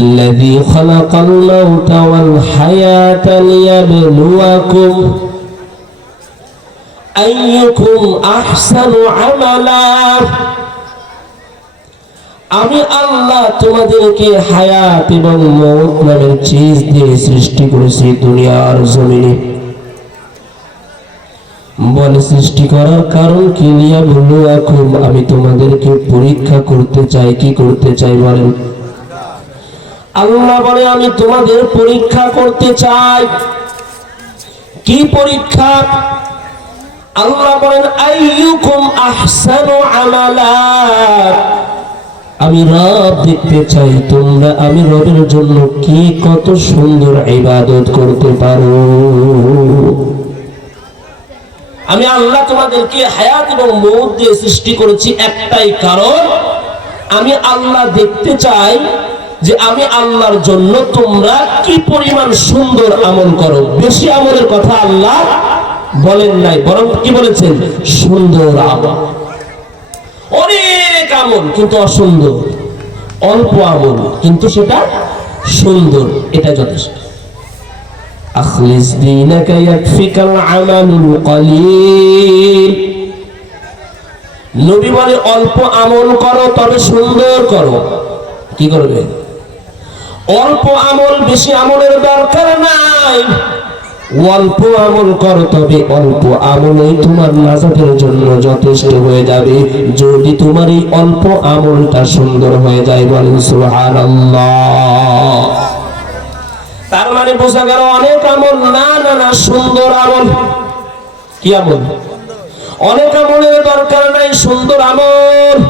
الذي خلق الموت والحياة ليبلوكم أيكم أحسن عملا আমি আল্লাহ তোমাদেরকে হায়াত এবং মৌত নামের চিজ দিয়ে সৃষ্টি করেছি দুনিয়ার জমিনে বলে সৃষ্টি করার কারণ কি নিয়ে বললো এখন আমি তোমাদেরকে পরীক্ষা করতে চাই কি করতে চাই বলেন আল্লাহ বলে, আমি তোমাদের পরীক্ষা করতে চাই। কি পরীক্ষা? আল্লাহ বলেন, আইয়ুকুম আহসানু আমালা আমি রব দেখতে চাই, তোমরা আমি রবের জন্য কি কত সুন্দর ইবাদত করতে পারো? আমি আল্লাহ তোমাদেরকে হায়াত এবং মৌত দিয়ে সৃষ্টি করেছি একটাই কারণ, আমি আল্লাহ দেখতে চাই যে আমি আল্লাহর জন্য তোমরা কি পরিমাণ সুন্দর আমল করো বেশি আমলের কথা আল্লাহ বলেন নাই বরং কি বলেছেন সুন্দর আমল অনেক আমল কিন্তু অসুন্দর অল্প আমল কিন্তু সেটা সুন্দর এটা যথেষ্ট أخلص دينك يكفيك العمل القليل নবী বলে অল্প আমল করো তবে সুন্দর করো কি করবে অল্প আমল বেশি আমলের দরকার নাই। অল্প আমল করো তবে অল্প আমলই তোমার নাজাতের জন্য যথেষ্ট হয়ে যাবে। যদি তোমার এই অল্প আমলটা সুন্দর হয়ে যায় বলেন সুবহানাল্লাহ। তার মানে বোঝা গেল অনেক আমল না না না, সুন্দর আমল। কি আমল? অনেক আমলের দরকার নাই, সুন্দর আমল।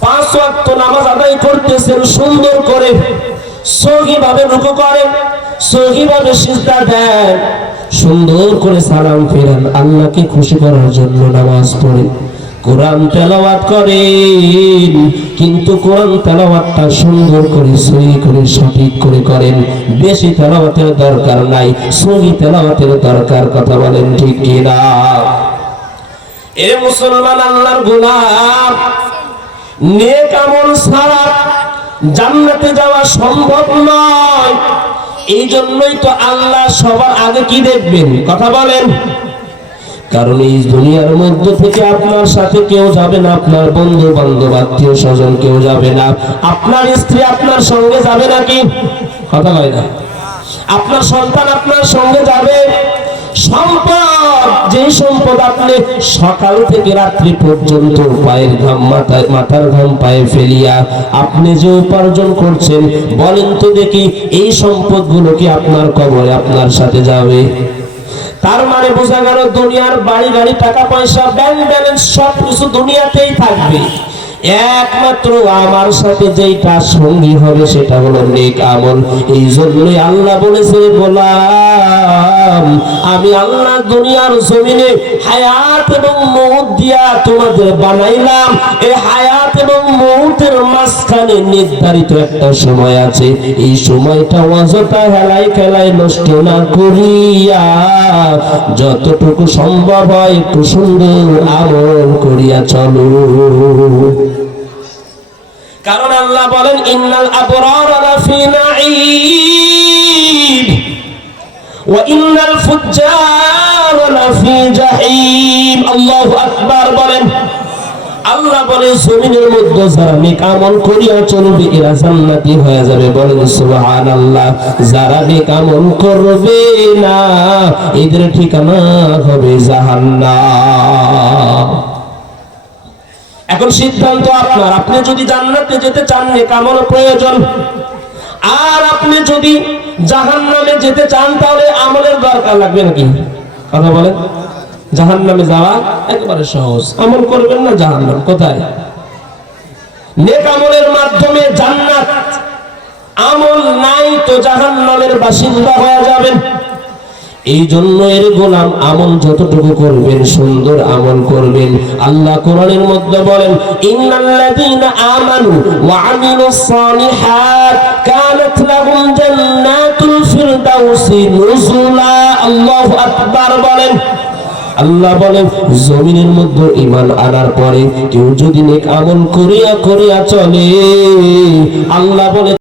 পাঁচ ওয়াক্ত নামাজ আদায় করতেছেন, সুন্দর করে। সহি ভাবে রুকু করেন সহি ভাবে সিজদা দেন সুন্দর করে সালাম ফেরান, আল্লাহকে খুশি করার জন্য নামাজ পড়েন কোরআন তেলাওয়াত করেন, কিন্তু কোরআন তেলাওয়াতটা সুন্দর করে সহি করে, সঠিক করে করেন। বেশি তেলাওয়াতের দরকার নাই, সহি তেলাওয়াতের দরকার কথা বলেন ঠিক কিনা? এ মুসলমান আল্লাহর গোলাম, নেক আমল ছাড়া জান্নাতে যাওয়া সম্ভব নয়। এই জন্যই তো আল্লাহ সবার আগে কি দেখবেন? কথা বলেন। কারণ এই দুনিয়ার মধ্য থেকে আপনার সাথে কেউ যাবে না, আপনার বন্ধু বান্ধব আত্মীয় স্বজন কেউ যাবে না। আপনার স্ত্রী আপনার সঙ্গে যাবে নাকি? কথা হয় না। আপনার সন্তান আপনার সঙ্গে যাবে? সকাল থেকে রাত্রি পর্যন্ত পায়ের ঘাম মাথায় মাথার ঘাম পায়ে ফেলিয়া আপনি যে উপার্জন করছেন, বলেন তো দেখি এই কি আপনার কবরে আপনার সাথে যাবে? তার মানে বোঝা গেল দুনিয়ার বাড়ি গাড়ি টাকা পয়সা ব্যাংক ব্যালেন্স সব কিছু দুনিয়াতেই থাকবে। একমাত্র আমার সাথে যেইটা সঙ্গী হবে সেটা হলো নেক আমল। এই জন্যই আল্লাহ বলেছে গোলাম আমি আল্লাহ দুনিয়ার জমিনে হায়াত এবং মৌত দিয়া তোমাদের বানাইলাম। এই হায়াত এবং মৌতের মাঝখানে নির্ধারিত একটা সময় আছে। এই সময়টা অযথা হেলাই খেলায় নষ্ট না করিয়া যতটুকু সম্ভব হয় একটু সুন্দর আমল করিয়া চলো। কারণ আল্লাহ বলেন, ইন্নাল আবরার এদের ঠিকানা হবে জাহান্নাম। এখন সিদ্ধান্ত আপনার। আপনি যদি জান্নাতে যেতে চান, নেক প্রয়োজন। আর আপনি যদি জাহান্নামে যেতে চান, তাহলে আমলের দরকার লাগবে নাকি? কথা বলেন। জাহান যাওয়া একেবারে সহজ। আমল করবেন না জাহান কোথায়? নেক আমলের মাধ্যমে জান্নাত। আমল নাই তো জাহান বাসিন্দা হয়ে যাবেন। এই জন্য এর গোলাম আমল যতটুকু করবেন, সুন্দর আমল করবেন। আল্লাহ কোরআনের মধ্যে বলেন, ইন্নাল্লাযীনা আমানু ওয়া আমিলুস সালিহাত কানাত লাহুম জান্নাতুল ফিরদাউসি নুজুলা। আল্লাহু আকবার বলেন। আল্লাহ বলেন, জমিনের মধ্যে ইমান আনার পরে কেউ যদি নেক আমল করিয়া করিয়া চলে। আল্লাহ বলে